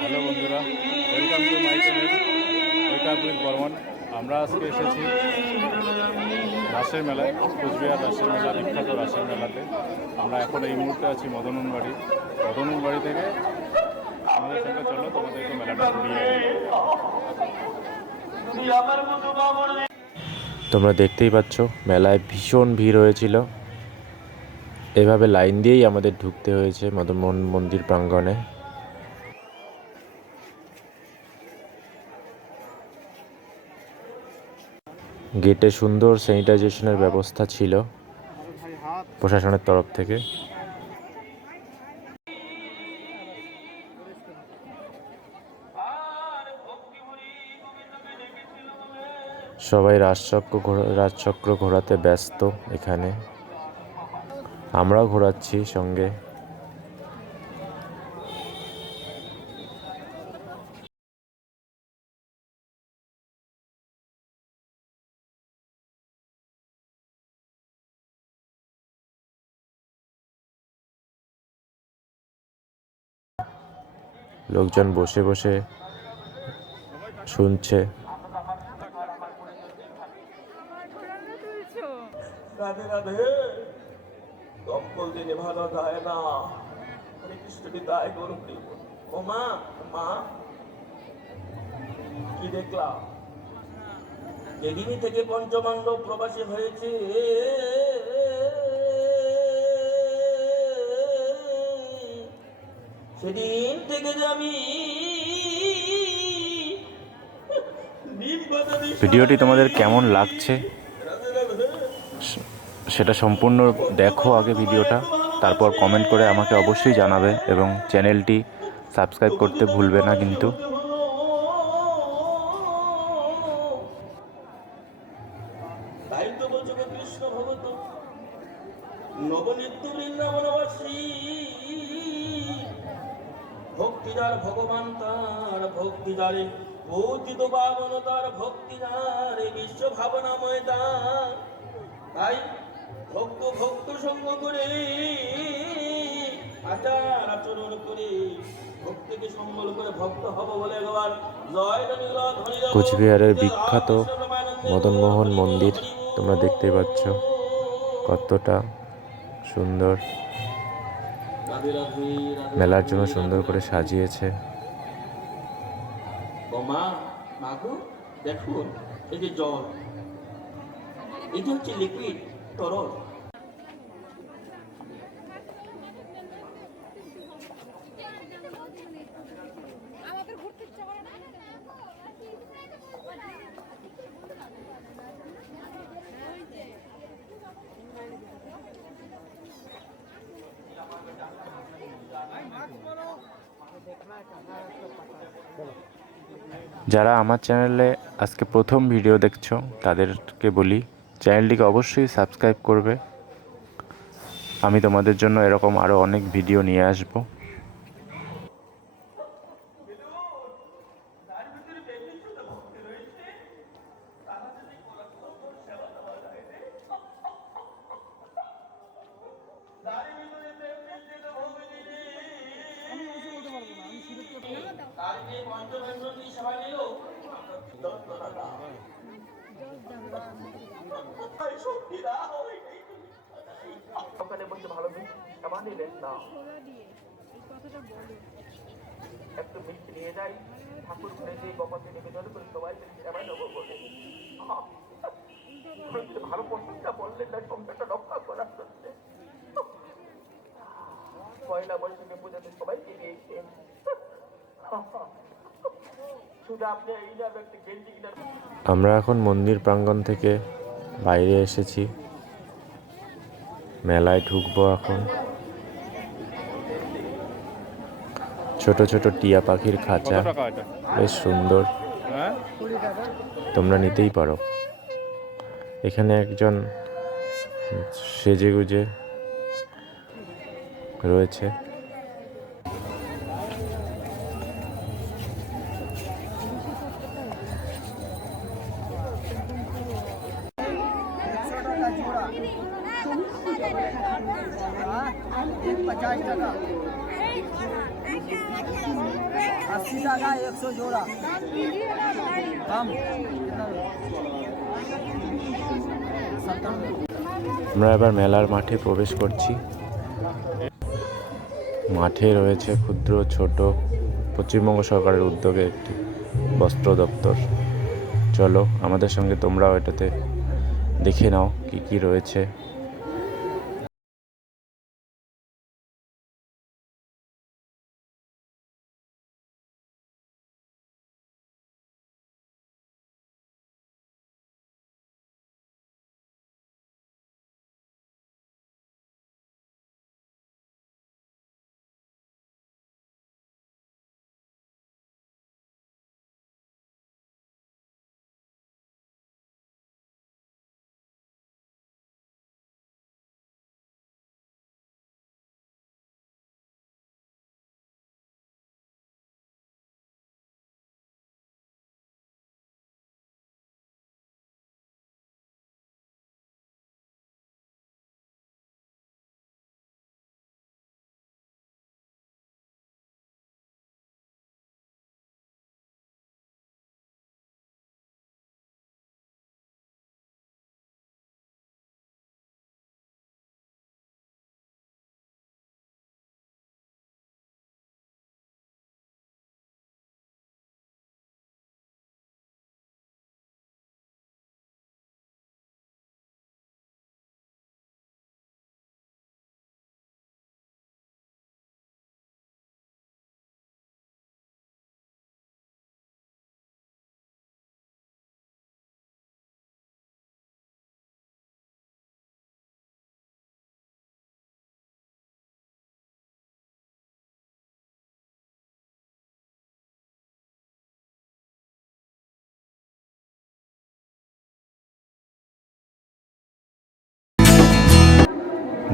Hello বন্ধুরা welcome to my channel with Barman আমরা আজকে এসেছি রাসের মেলায় কুচবিহার রাসের মেলা বিখ্যাত রাসের মেলাতে। আমরা এখন এই মুহূর্তে আছি মদনুন বাড়ি মদনুন বাড়ি থেকে আমাদের সঙ্গে চলো তোমাদেরকে মেলাটা ঘুরিয়ে তোমরা দেখতেই পাচ্ছ মেলায় ভীষণ ভিড় হয়েছিল। এভাবে লাইন দিয়েই আমাদের ঢুকতে হয়েছে মদনমোহন মন্দির প্রাঙ্গণে। গেটে সুন্দর স্যানিটাইজেশনের ব্যবস্থা ছিল প্রশাসনের তরফ থেকে। সবাই রাজচক্র রাজচক্র ঘোরাতে ব্যস্ত এখানে। আমরাও ঘোরাচ্ছি সঙ্গে। লোকজন বসে বসে শুনছে। ও মা মা কি দেখলাম? যেদিনই থেকে পঞ্চমান্ডব প্রবাসী হয়েছে। সেদিন থেকে যে আমি ভিডিওটি তোমাদের কেমন লাগছে? সেটা সম্পূর্ণ দেখো আগে ভিডিওটা। তারপর কমেন্ট করে আমাকে অবশ্যই জানাবে এবং চ্যানেলটি সাবস্ক্রাইব করতে ভুলবে না কিন্তু। ভক্তিদার ভগবান তার ভক্তিদারে পতিত পাবন তার ভক্তিদারে, বিশ্ব ভাবনাময় তাই ভক্ত ভক্ত সঙ্গ করে আচার আচরণ করে ভক্তিকে সম্বল করে ভক্ত হব বলে একবার কোচবিহারের বিখ্যাত মদনমোহন মন্দির তোমরা দেখতে পাচ্ছ কতটা সুন্দর। মেলার জন্য সুন্দর করে সাজিয়েছে। দেখুন এই যে জল এটা হচ্ছে লিকুইড তরল যারা আমার চ্যানেলে আজকে প্রথম ভিডিও দেখছ তাদেরকে বলি চ্যানেলটিকে অবশ্যই সাবস্ক্রাইব করবে। আমি তোমাদের জন্য এরকম আরও অনেক ভিডিও নিয়ে আসব তার যে পঞ্চবেন্দ্র দিয়ে সেবা নিল ওখানে বসে ভালো সেবা নিলেন না একটু মিষ্টি নিয়ে যাই, ঠাকুর ঘরে দিয়ে গোপাতে নিবেদন করে, সবাই মিলে সেবা নেব বলে ভালো প্রসঙ্গটা বললেন না সংসারটা রক্ষা করার জন্য পয়লা বৈশাখে পুজোতে সবাইকে দিয়েছেন আমরা এখন মন্দির প্রাঙ্গণ থেকে বাইরে এসেছি। মেলায় ঢুকবো এখন। ছোট ছোট টিয়া পাখির খাঁচা। বেশ সুন্দর। হ্যাঁ? তোমরা নিতেই পারো। এখানে একজন সেজে গুজে রয়েছে। আমরা এবার মেলার মাঠে প্রবেশ করছি। মাঠে রয়েছে ক্ষুদ্র, ছোট, পশ্চিমবঙ্গ সরকারের উদ্যোগে একটি বস্ত্র দপ্তর। চলো, আমাদের সঙ্গে তোমরাও এটাতে দেখে নাও কি কি রয়েছে।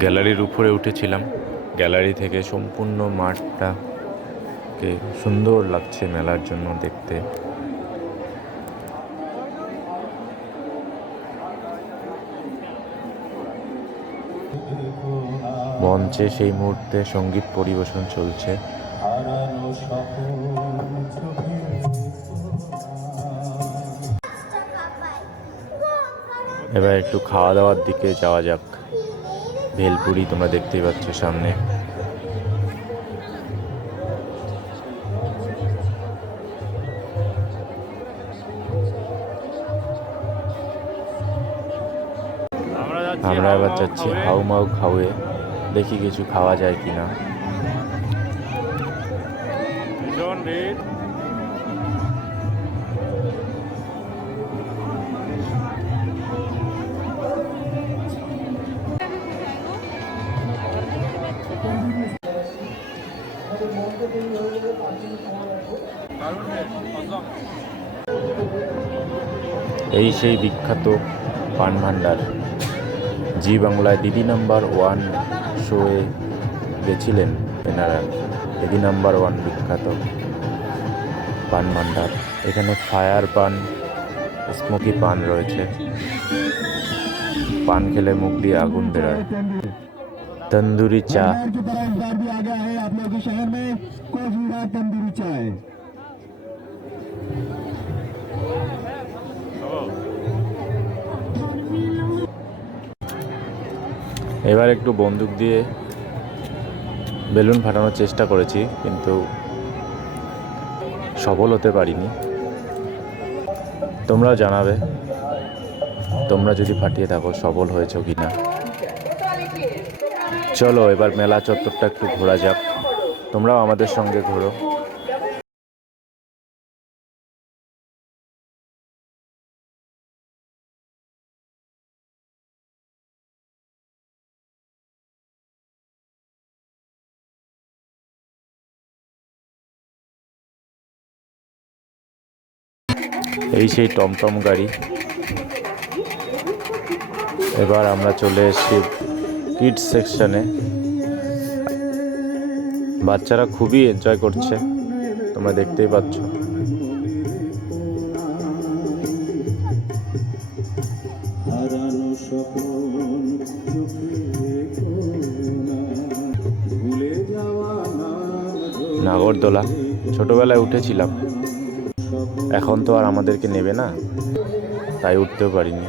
গ্যালারির উপরে উঠেছিলাম। গ্যালারি থেকে সম্পূর্ণ মাঠটাকে সুন্দর লাগছে মেলার জন্য দেখতে। মঞ্চে সেই মুহূর্তে সংগীত পরিবেশন চলছে। এবার একটু খাওয়া দাওয়ার দিকে যাওয়া যাক। ভেলপুরি তোমরা দেখতেই পাচ্ছ সামনে। আমরা এবার যাচ্ছি খাওয়ে। হাউমাউ খাওয়ে। দেখি কিছু খাওয়া যায় কিনা। ভীষণ এই সেই বিখ্যাত পান ভাণ্ডার জি বাংলায় দিদি নাম্বার ওয়ান শোয়ে গেছিলেন এনারা। দিদি নাম্বার ওয়ান বিখ্যাত পান ভাণ্ডার এখানে ফায়ার পান, স্মোকি পান রয়েছে। পান খেলে মুখ দিয়ে আগুন বেরোয়। তন্দুরি চা। তন্দুরি চা এবার একটু বন্দুক দিয়ে বেলুন ফাটানোর চেষ্টা করেছি, কিন্তু সফল হতে পারিনি। তোমরাও জানাবে, তোমরা যদি ফাটিয়ে থাকো, সফল হয়েছো কি না চলো, এবার মেলা চত্বরটা একটু ঘোরা যাক। তোমরাও আমাদের সঙ্গে ঘোরো। এই সেই টমটম গাড়ি। এবার আমরা চলে এসেছি কিডস সেকশনে বাচ্চারা খুবই এনজয় করছে তোমরা দেখতেই পাচ্ছ। নাগরদোলা ছোটবেলায় উঠেছিলাম। এখন তো আর আমাদেরকে নেবে না। তাই উঠতেও পারিনি।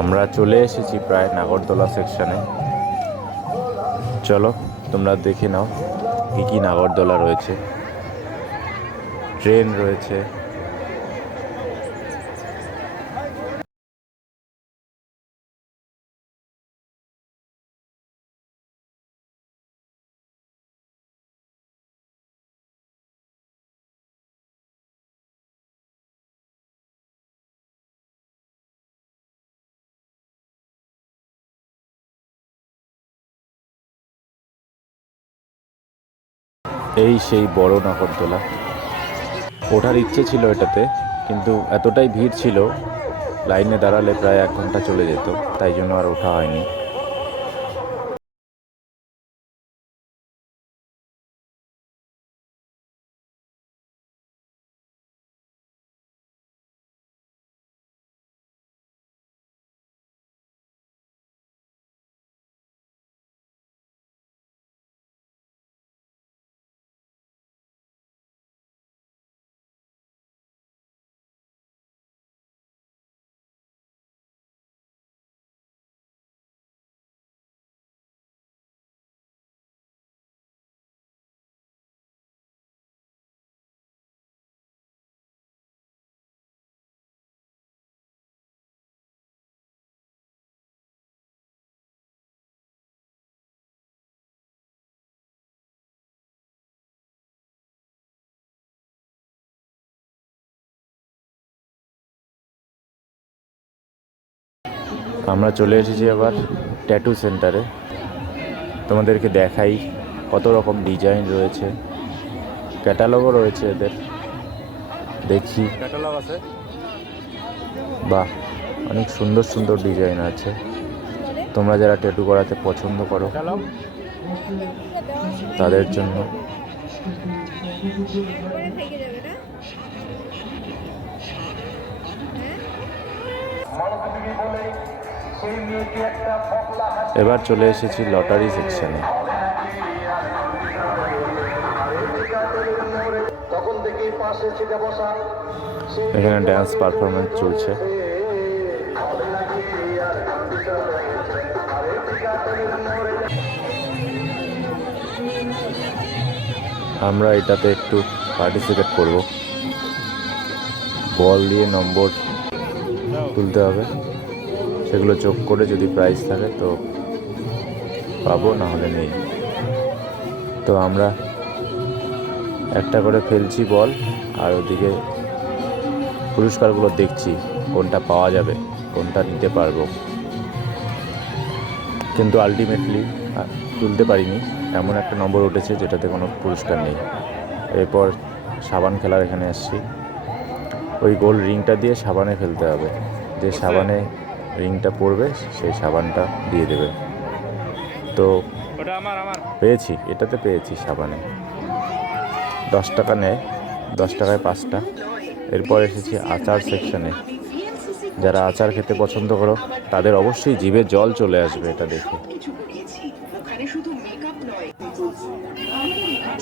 আমরা চলে এসেছি প্রায় নাগরদোলা সেকশনে চলো, তোমরা দেখে নাও, কী কী নাগরদোলা রয়েছে। ট্রেন রয়েছে। এই সেই বড় নাগরদোলা। ওঠার ইচ্ছে ছিল এটাতে, কিন্তু এতটাই ভিড় ছিল, লাইনে দাঁড়ালে প্রায় এক ঘণ্টা চলে যেত, তাই জন্য আর ওঠা হয়নি। আমরা চলে এসেছি আবার ট্যাটু সেন্টারে তোমাদেরকে দেখাই কত রকম ডিজাইন রয়েছে। ক্যাটালগও রয়েছে এদের। দেখি। ক্যাটালগ আছে। বাহ অনেক সুন্দর সুন্দর ডিজাইন আছে। তোমরা যারা ট্যাটু করাতে পছন্দ করো তাদের জন্য। যাবে না এবার চলে এসেছি লটারি সেকশনে। এখানে ড্যান্স পারফরমেন্স চলছে। আমরা এটাতে একটু পার্টিসিপেট করব। বল দিয়ে নম্বর তুলতে হবে। সেগুলো যোগ করে যদি প্রাইস থাকে তো পাবো না হলে নেই। তো আমরা একটা করে ফেলছি বল আর ওদিকে পুরস্কারগুলো দেখছি কোনটা পাওয়া যাবে কোনটা নিতে পারব। কিন্তু আলটিমেটলি তুলতে পারিনি এমন একটা নম্বর উঠেছে যেটাতে কোনো পুরস্কার নেই। এরপর সাবান খেলার এখানে আসছি। ওই গোল রিংটা দিয়ে সাবানে ফেলতে হবে। যে সাবানে রিংটা পড়বে সেই সাবানটা দিয়ে দেবে। তো পেয়েছি এটাতে পেয়েছি সাবানে। দশ টাকা নেয় দশ টাকায় পাঁচটা। এরপর এসেছি আচার সেকশনে। যারা আচার খেতে পছন্দ করো তাদের অবশ্যই জিভে জল চলে আসবে এটা দেখে।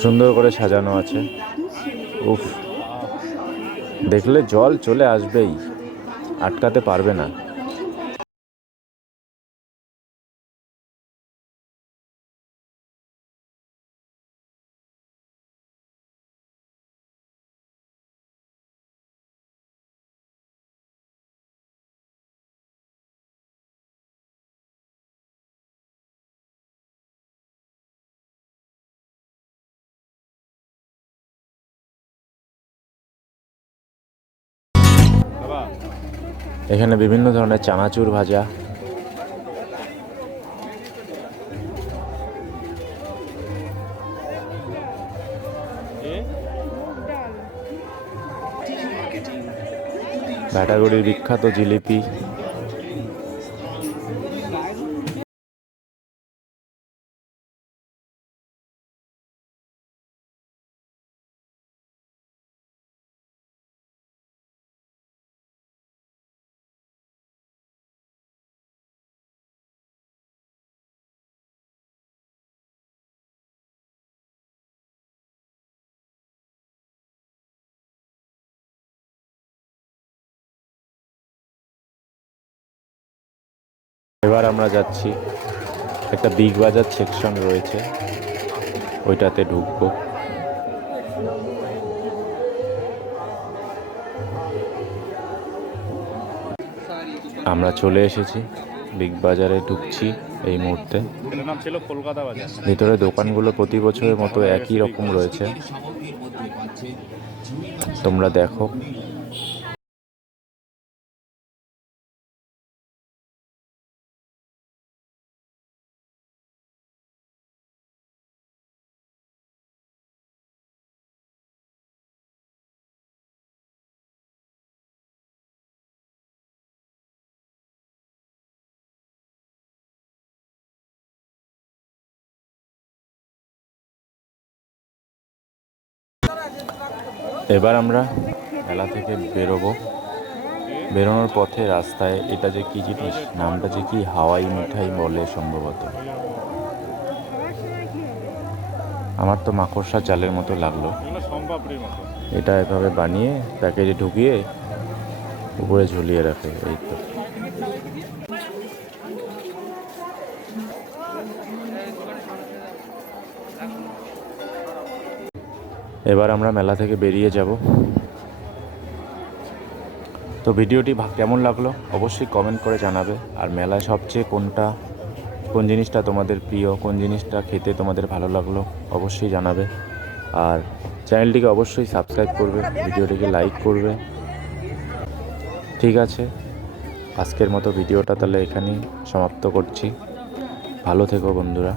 সুন্দর করে সাজানো আছে। উফ দেখলে জল চলে আসবেই আটকাতে পারবে না। এখানে বিভিন্ন ধরনের চানাচুর ভাজা। ভ্যাটাগুড়ির বিখ্যাত জিলিপি। এবার আমরা যাচ্ছি। একটা বিগ বাজার সেকশন রয়েছে। ওইটাতে ঢুকবো। আমরা চলে এসেছি। বিগ বাজারে ঢুকছি এই মুহূর্তে। ভিতরে দোকানগুলো প্রতি বছরের মতো একই রকম রয়েছে। তোমরা দেখো। এবার আমরা মেলা থেকে বেরোবো। বেরোনোর পথে রাস্তায় এটা যে কী জিনিস নামটা যে কি হাওয়াই মিঠাই বলে সম্ভবত। আমার তো মাকড়সা চালের মতো লাগল। এটা এভাবে বানিয়ে প্যাকেটে ঢুকিয়ে উপরে ঝুলিয়ে রাখে এই তো। এবার আমরা মেলা থেকে বেরিয়ে যাব। তো ভিডিওটি কেমন লাগল? অবশ্যই কমেন্ট করে জানাবে। আর মেলায় সবচেয়ে কোনটা, কোন জিনিসটা তোমাদের প্রিয়, কোন জিনিসটা খেতে তোমাদের ভালো লাগল, অবশ্যই জানাবে। আর চ্যানেলটিকে অবশ্যই সাবস্ক্রাইব করবে, ভিডিওটিকে লাইক করবে। ঠিক আছে? আজকের মতো ভিডিওটা তাহলে এখানেই সমাপ্ত করছি। ভালো থেকো বন্ধুরা।